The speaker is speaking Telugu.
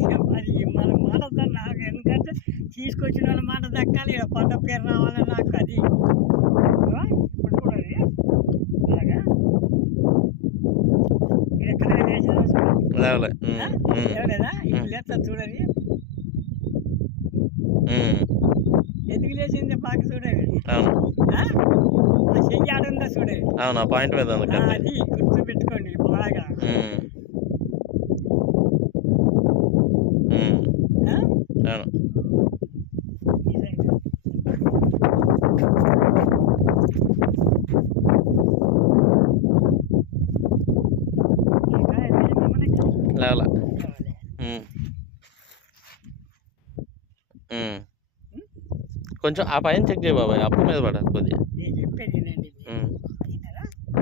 ఇక మరి మన మాట నాకు ఎందుకంటే తీసుకొచ్చిన వాళ్ళ మాట దక్కాలి, ఇక్కడ పంట పేరు రావాలి నాకు అది. ఇప్పుడు చూడండి అలాగా ఇది ఎక్కడ లేవలేదా ఇప్పుడు లేస్తా చూడండి, ఎందుకు లేచింది పాక చూడండి, చెయ్యి ఆడుందా చూడండి. అవునా పాయింట్ మీద అది గుర్తు పెట్టుకోండి బాగా. లేవలే కొంచెం ఆ పైన చెక్ చేయ బాబాయ్, అప్పు మీద పడాలి కొద్దిగా.